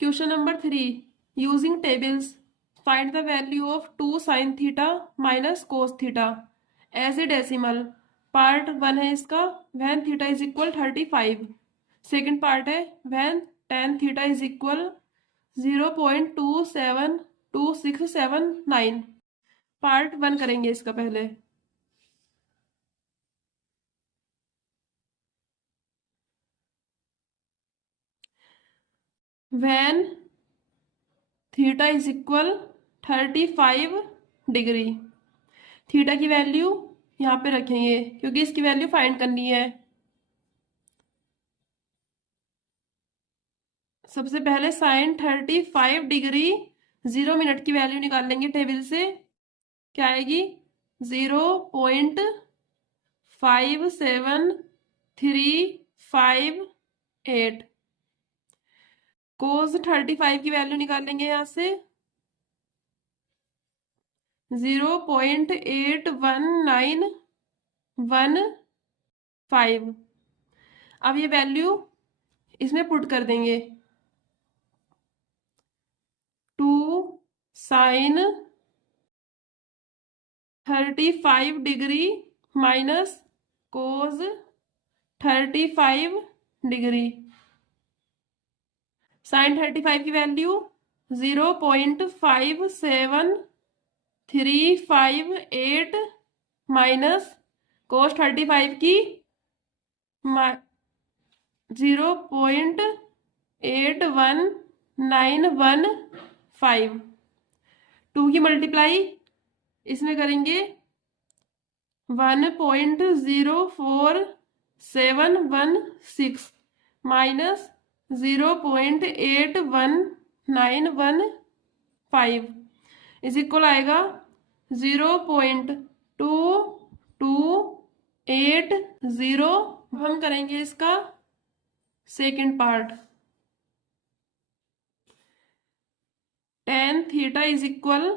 Question number 3. Using tables, find the value of 2 sin theta minus cos theta as a decimal. Part 1 है इसका when theta is equal 35. Second part है when tan theta is equal 0.272679. Part 1 करेंगे इसका पहले. when theta is equal 35 degree. Theta की value यहाँ पे रखेंगे क्योंकि इसकी वैल्यू फाइंड करनी है. सबसे पहले साइन 35 डिग्री 0 मिनट की वैल्यू निकाल लेंगे टेबल से. क्या आएगी? 0.57358. कोस 35 की वैल्यू निकाल लेंगे यहाँ से 0.81915. अब ये वैल्यू इसमें पुट कर देंगे. 2 sine 35 degree minus cos 35 degree. Sine 35 की वैल्यू 0.57358 माइनस कोस 35 की 0.81915. 2 की मल्टीप्लाई इसमें करेंगे 1.04716 माइनस 0.8195 इज इक्वल आएगा 0.2280. हम करेंगे इसका second part. tan theta is equal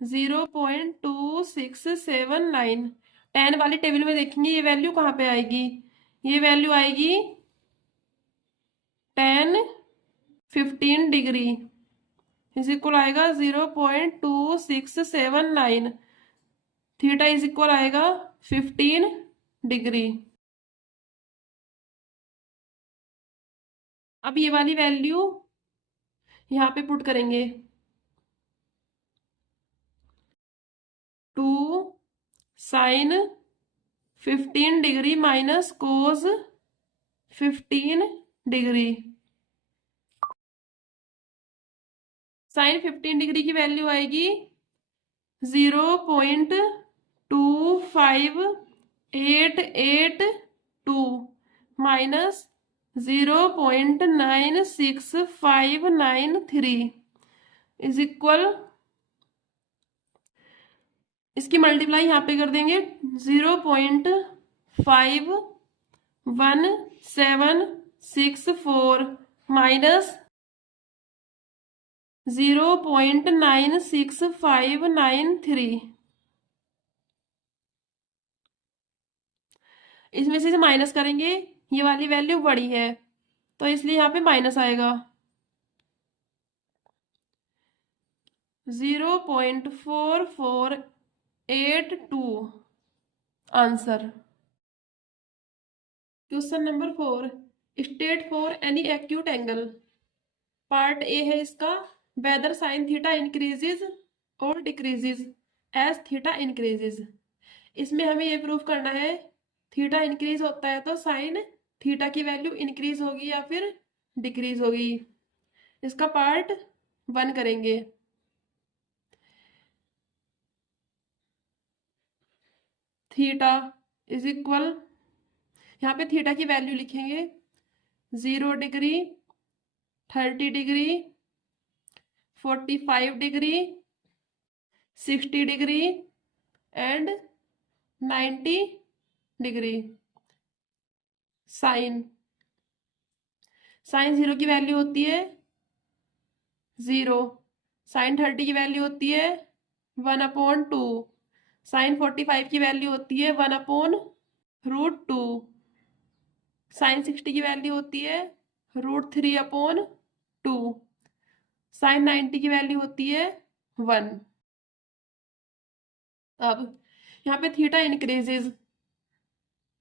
0.2679. tan वाली टेबल में देखेंगे ये वैल्यू कहाँ पे आएगी. ये वैल्यू आएगी tan 15 डिग्री इज इक्वल आएगा 0.2679. थीटा इज इक्वल आएगा 15 डिग्री. अब ये वाली वैल्यू यहाँ पे पुट करेंगे. 2 sine 15 degree minus cos 15 degree. Sine 15 degree की वैल्यू आएगी 0.25882 माइनस 0.96593 इज इक्वल. इसकी मल्टीप्लाई यहाँ पे कर देंगे 0.51764 माइनस 0.96593. इसमें से माइनस करेंगे. ये वाली वैल्यू बड़ी है तो इसलिए यहाँ पे माइनस आएगा. 0.4482 answer. Question number 4. State for any acute angle. Part A है इसका वेदर साइन थीटा इंक्रीजेज और डिक्रीजेज एज थीटा इंक्रीजेज. इसमें हमें ये प्रूफ करना है थीटा इंक्रीज होता है तो साइन थीटा की वैल्यू इंक्रीज होगी या फिर डिक्रीज होगी. इसका पार्ट 1 करेंगे. थीटा इज इक्वल यहाँ पे थीटा की वैल्यू लिखेंगे 0 degree 30 degree 45 degree 60 degree and 90 degree. Sine 0 की वैल्यू होती है 0. साइन 30 की वैल्यू होती है 1/2. साइन 45 की वैल्यू होती है 1/√2. साइन 60 की वैल्यू होती है √3/2. 2, साइन 90 की वैल्यू होती है 1। अब यहाँ पे theta increases,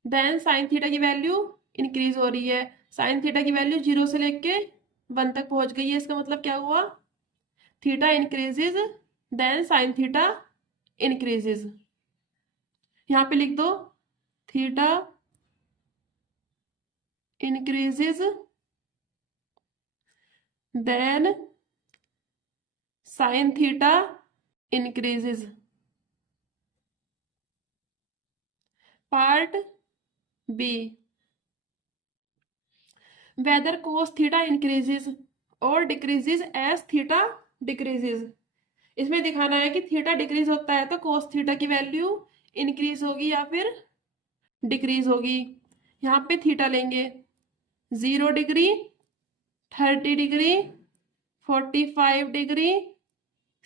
then sine theta की वैल्यू इंक्रीज हो रही है। साइन थीटा की वैल्यू 0 से लेके 1 तक पहुंच गई है। इसका मतलब क्या हुआ, theta increases then sine theta increases. यहाँ पे लिख दो theta increases then sine theta increases. Part B, whether cos theta increases और डिक्रीजेज एज थीटा डिक्रीजेज। इसमें दिखाना है कि थीटा डिक्रीज होता है तो कोस थीटा की वैल्यू इंक्रीज होगी या फिर डिक्रीज होगी। यहाँ पे थीटा लेंगे 0 degree, 30 degree, 45 degree,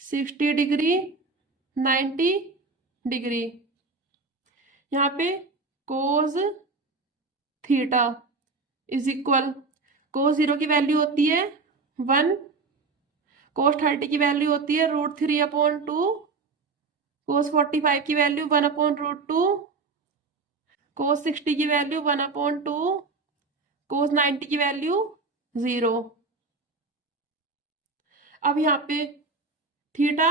60 degree, 90 degree. यहाँ पे कोस थीटा इज इक्वल, कोस 0 की वैल्यू होती है 1, कोस 30 की वैल्यू होती है √3/2, कोस 45 की वैल्यू 1/√2, कोस 60 की वैल्यू 1/2, कोस 90 की वैल्यू 0। अब यहाँ पे थीटा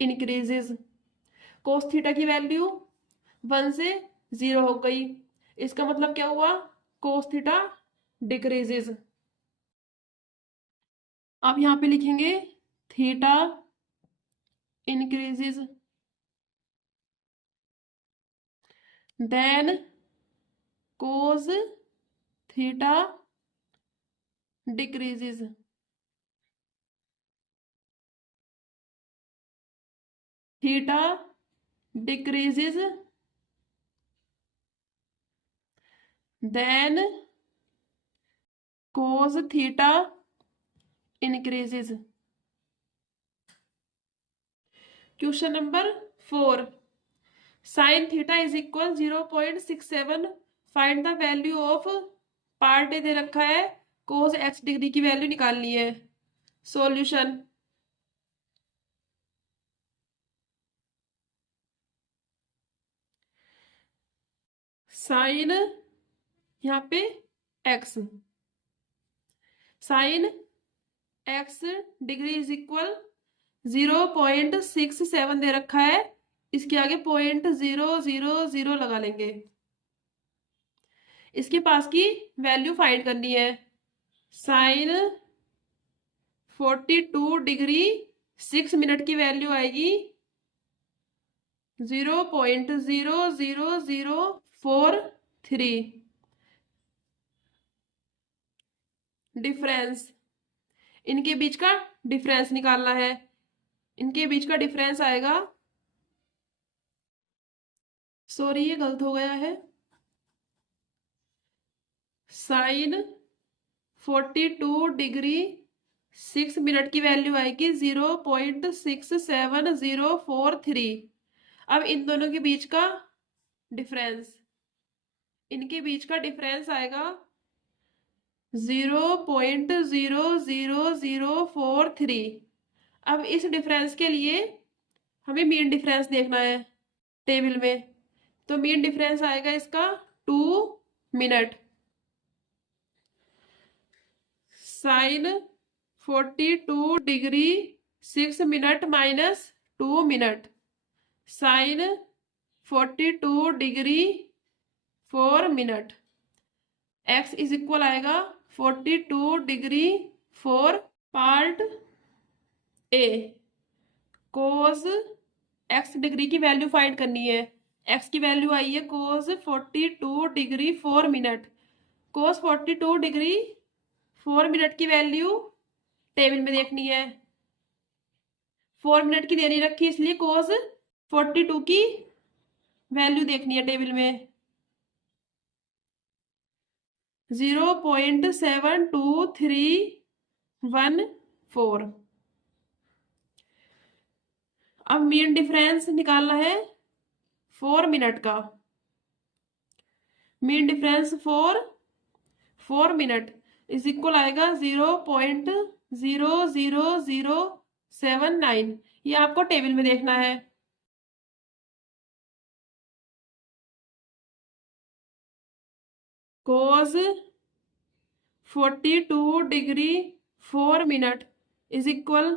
इंक्रीजेज, कोस थीटा की वैल्यू 1 से 0 हो गई। इसका मतलब क्या हुआ, कोस थीटा डिक्रीजेज। अब यहाँ पे लिखेंगे theta increases then cos theta decreases. Theta decreases then cos theta increases. Question number 4, sine theta is equal 0.67, find the value of part A दे रखा है, कोस x डिग्री की वैल्यू निकालनी है। सॉल्यूशन, साइन यहाँ पे x, sine x degree is equal 0.67 दे रखा है, इसके आगे 0.000 लगा लेंगे। इसके पास की वैल्यू फाइंड करनी है। साइन 42 डिग्री 6 मिनट की वैल्यू आएगी 0.00043। डिफरेंस, इनके बीच का डिफरेंस निकालना है। इनके बीच का डिफरेंस आएगा, सॉरी ये गलत हो गया है, साइन 42 डिग्री 6 मिनट की वैल्यू आएगी 0.67043। अब इन दोनों के बीच का डिफरेंस, इनके बीच का डिफरेंस आएगा 0.00043। अब इस डिफरेंस के लिए हमें मीन डिफरेंस देखना है टेबल में, तो मीन डिफरेंस आएगा इसका 2 minute. Sine 42 degree 6 minute minus 2 minute, sine 42 degree 4 minute, x is equal आएगा 42 degree 4। Part A, cos x degree की वैल्यू फाइंड करनी है। x की वैल्यू आई है cos 42 degree 4 minute. Cos 42 degree 4 minute की वैल्यू टेबल में देखनी है, 4 मिनट की देनी रखी इसलिए कोस 42 की वैल्यू देखनी है टेबल में 0.72314। अब मीन डिफरेंस निकालना है 4 मिनट का। Mean difference 4 minute is equal आएगा 0.00079, ये आपको टेबल में देखना है। cos 42 degree 4 minute is equal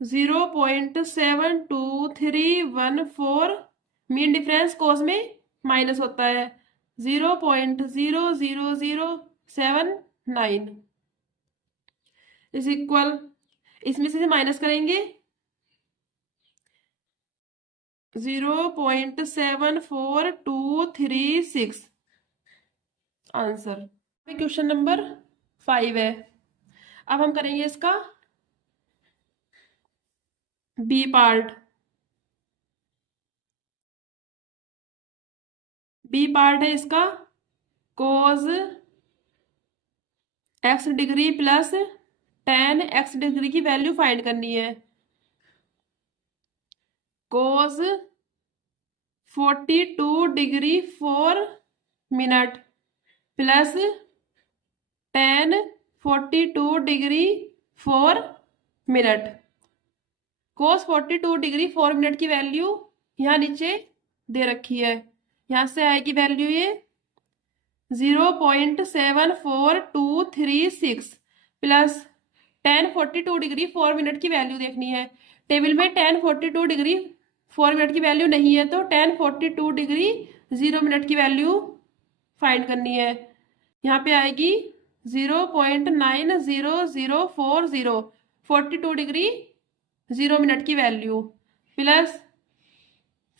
0.72314। Mean difference cos में माइनस होता है 0.00079 इज इक्वल, इसमें से माइनस करेंगे 0.7426 आंसर। क्वेश्चन नंबर 5 है। अब हम करेंगे इसका बी पार्ट। बी पार्ट है इसका cos x degree plus tan x degree की वैल्यू फाइंड करनी है। cos 42 degree 4 minute plus tan 42 degree 4 minute. cos 42 degree 4 minute की वैल्यू यहाँ नीचे दे रखी है, यहाँ से आएगी वैल्यू ये 0.74236 प्लस tan 42 डिग्री 4 मिनट की वैल्यू देखनी है। टेबल में tan 42 डिग्री 4 मिनट की वैल्यू नहीं है, तो tan 42 डिग्री 0 मिनट की वैल्यू फाइंड करनी है। यहाँ पे आएगी 0.90040, 42 डिग्री 0 मिनट की वैल्यू प्लस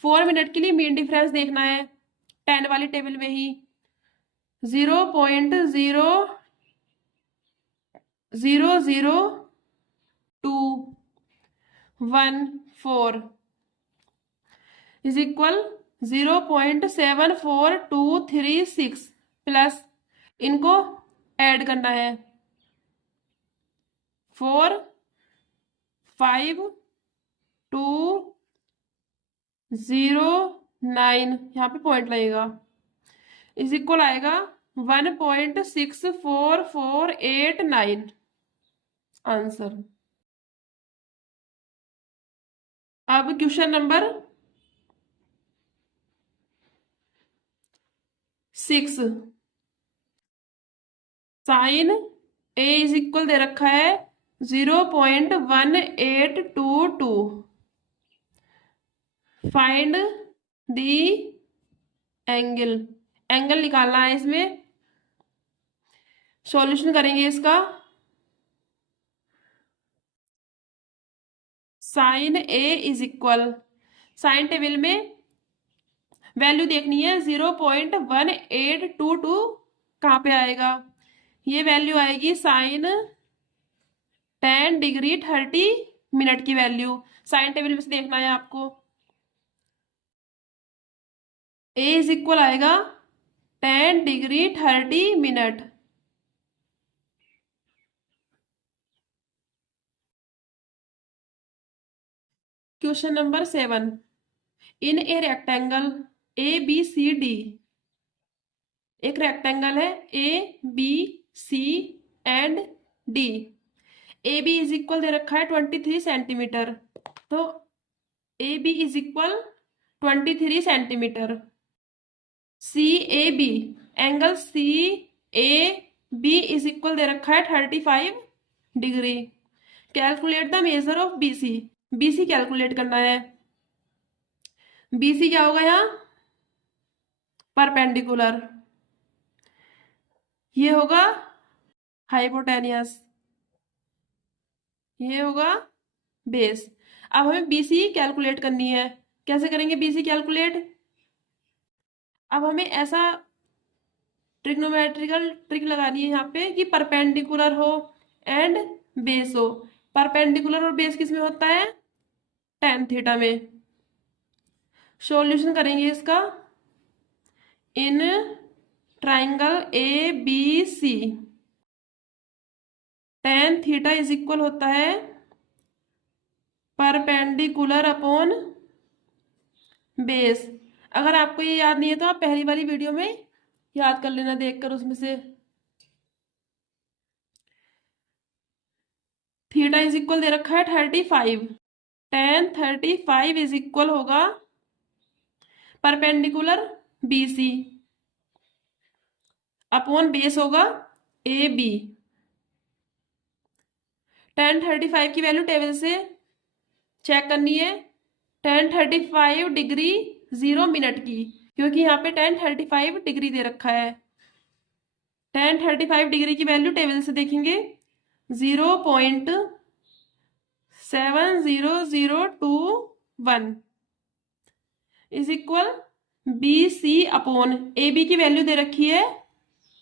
4 मिनट के लिए मीन डिफरेंस देखना है 10 वाली टेबल में ही 0.00214 इज इक्वल 0.74236 प्लस इनको ऐड करना है 4 5 2 0 9, यहाँ पे पॉइंट लगेगा, इज इक्वल आएगा 1.64489 आंसर। अब question number 6, sine A is equal दे रखा है 0.1822। फाइंड दी एंगल, एंगल निकालना है इसमें। सॉल्यूशन करेंगे इसका। Sine A is equal, sine table में वैल्यू देखनी है 0.1822 कहाँ पे आएगा, ये वैल्यू आएगी साइन 10 डिग्री 30 मिनट की वैल्यू। साइन टेबल में से देखना है आपको। ए इज इक्वल आएगा 10 degree 30 minute. Question number 7, in a rectangle A B C D, एक रेक्टेंगल है A B C and D. A B is equal दे रखा है 23 सेंटीमीटर, तो A B is equal 23 centimetre. C A B, angle C A B is equal दे रखा है 35 degree. Calculate the measure of B C, B C calculate करना है। B C क्या होगा यहाँ, परपेंडिकुलर, ये होगा हाइपोटेनियस, ये होगा बेस। अब हमें बीसी कैलकुलेट करनी है। कैसे करेंगे बीसी कैलकुलेट, अब हमें ऐसा ट्रिग्नोमेट्रिकल ट्रिक लगानी है यहाँ पे कि परपेंडिकुलर हो एंड बेस हो। परपेंडिकुलर और बेस किस में होता है, tan थीटा में। सॉल्यूशन करेंगे इसका। In triangle A B C tan theta is equal होता है परपेंडिकुलर अपॉन बेस। अगर आपको ये याद नहीं है तो आप पहली वाली वीडियो में याद कर लेना देखकर उसमें से। थीटा इज इक्वल दे रखा है 35। tan 35 इज इक्वल होगा परपेंडिकुलर BC अपॉन बेस होगा AB। tan 35 की वैल्यू टेबल से चेक करनी है। tan 35 डिग्री 0 मिनट की, क्योंकि यहाँ पे tan 35 डिग्री दे रखा है। tan 35 डिग्री की वैल्यू टेबल से देखेंगे 0.70021 is equal BC upon AB की वैल्यू दे रखी है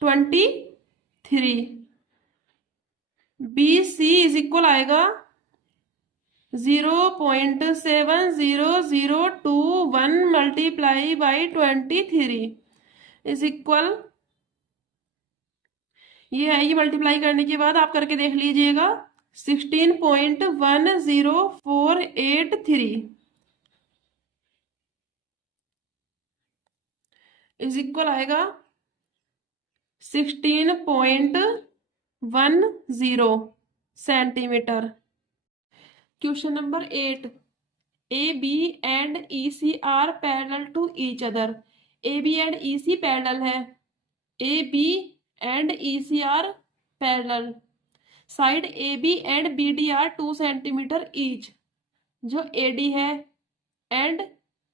23। BC इज इक्वल आएगा 0.70021 मल्टीप्लाई बाई 23 इज इक्वल, ये है, ये मल्टीप्लाई करने के बाद आप करके देख लीजिएगा 16.10483 इज इक्वल आएगा 16.10 centimetre. Question number 8, AB and EC are parallel to each other. AB and EC parallel है। AB and EC are parallel. Side AB and BD are 2 centimetre each. जो AD है एंड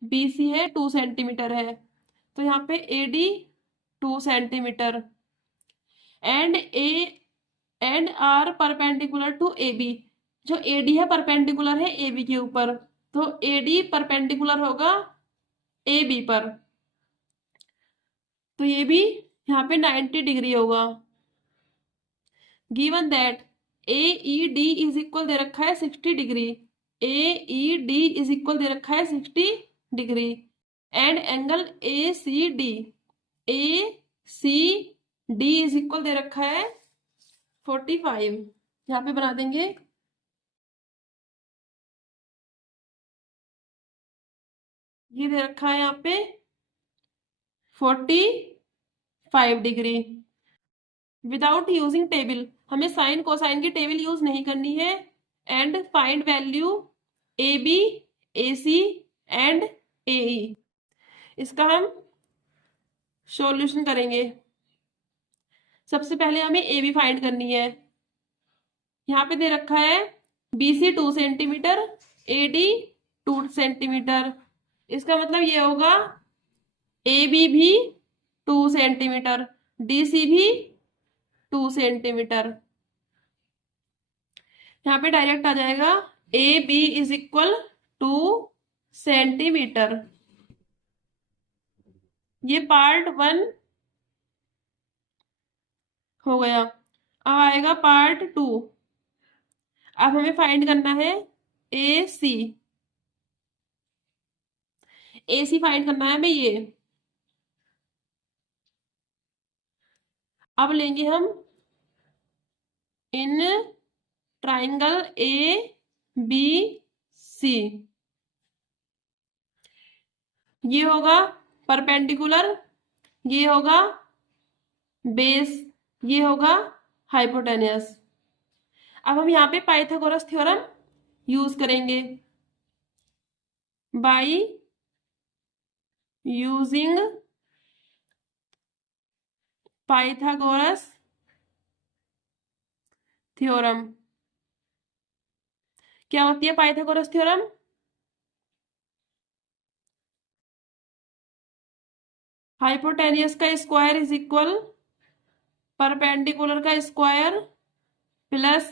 BC है 2 centimetre है, तो यहाँ पे AD 2 centimetre and are perpendicular to AB। जो AD है परपेंडिकुलर है AB के ऊपर, तो AD परपेंडिकुलर होगा AB पर, तो ये भी यहाँ पे 90 डिग्री होगा। Given that AED is equal दे रखा है 60 डिग्री। AED इज इक्वल दे रखा है 60 degree and angle ACD is equal दे रखा है 45। यहाँ पे बना देंगे, ये दे रखा है यहाँ पे 45 डिग्री। विदाउट यूजिंग टेबल, हमें साइन कोसाइन की टेबल यूज नहीं करनी है। And find value AB, AC and AE। इसका हम सॉल्यूशन करेंगे। सबसे पहले हमें AB फाइंड करनी है। यहाँ पे दे रखा है BC 2 सेंटीमीटर, AD 2 सेंटीमीटर। इसका मतलब ये होगा AB भी 2 सेंटीमीटर, DC भी 2 सेंटीमीटर। यहाँ पे डायरेक्ट आ जाएगा AB इज इक्वल 2 सेंटीमीटर। ये पार्ट 1 हो गया। अब आएगा पार्ट 2। अब हमें फाइंड करना है AC। AC फाइंड करना है हमें ये। अब लेंगे हम इन ट्राइंगल ABC। ये होगा परपेंडिकुलर, ये होगा बेस, ये होगा हाइपोटेनियस। अब हम यहाँ पे पाइथागोरस थ्योरम यूज करेंगे। By using Pythagoras theorem. क्या होती है पाइथागोरस थ्योरम? हाइपोटेनियस का स्क्वायर इज इक्वल परपेंडिकुलर का स्क्वायर प्लस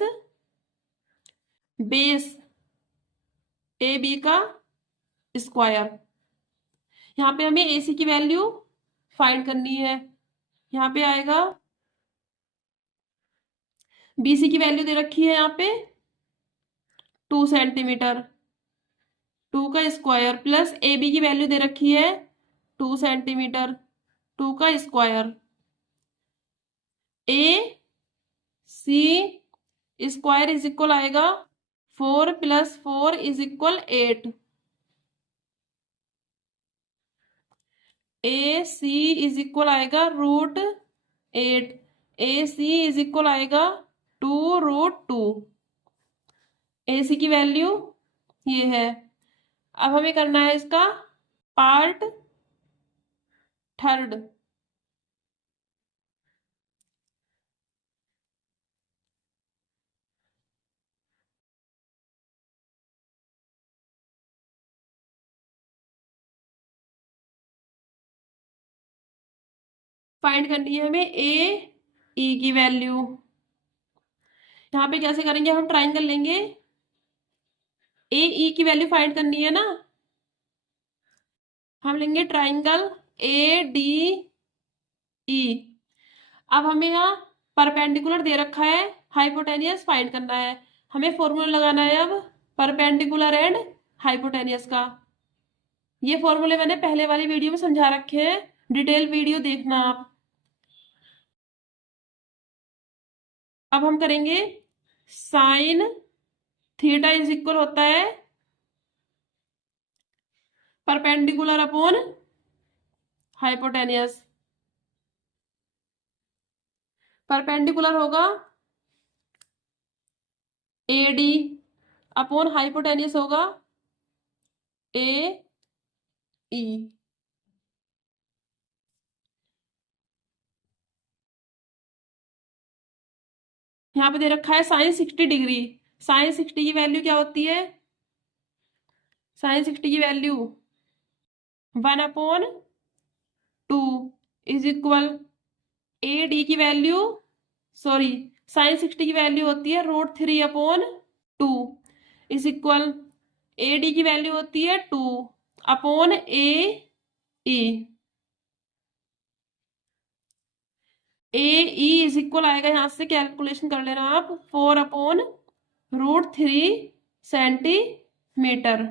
बेस AB का स्क्वायर। यहाँ पे हमें AC की वैल्यू फाइंड करनी है। यहाँ पे आएगा BC की वैल्यू दे रखी है यहाँ पे 2 सेंटीमीटर, 2 का स्क्वायर प्लस AB की वैल्यू दे रखी है 2 सेंटीमीटर, 2 का square. AC square is equal आएगा 4 + 4 is equal 8। AC is equal आएगा √8। AC इज इक्वल आएगा 2√2। AC की वैल्यू ये है। अब हमें करना है इसका पार्ट थर्ड। फाइंड करनी है हमें AE की वैल्यू। यहाँ पे कैसे करेंगे, हम ट्राइंगल लेंगे, AE की वैल्यू फाइंड करनी है ना। हम लेंगे ट्राइंगल ADE। अब हमें यहाँ परपेंडिकुलर दे रखा है, हाइपोटेनियस फाइंड करना है। हमें फॉर्मूला लगाना है अब परपेंडिकुलर एंड हाइपोटेनियस का। ये फॉर्मूले मैंने पहले वाली वीडियो में समझा रखे हैं, डिटेल वीडियो देखना आप। अब हम करेंगे साइन थीटा इज इक्वल होता है परपेंडिकुलर अपॉन हाइपोटेनियस। परपेंडिकुलर होगा AD अपॉन हाइपोटेनियस होगा AE। यहाँ पे दे रखा है साइन 60 डिग्री। साइन 60 की वैल्यू क्या होती है, साइन 60 की वैल्यू 1/2 इज इक्वल AD की वैल्यू, सॉरी, साइन 60 की वैल्यू होती है √3/2 इज इक्वल AD की वैल्यू होती है 2 upon AE। AE is equal आएगा, यहां से कैलकुलेशन कर लेना आप, 4/√3 सेंटीमीटर।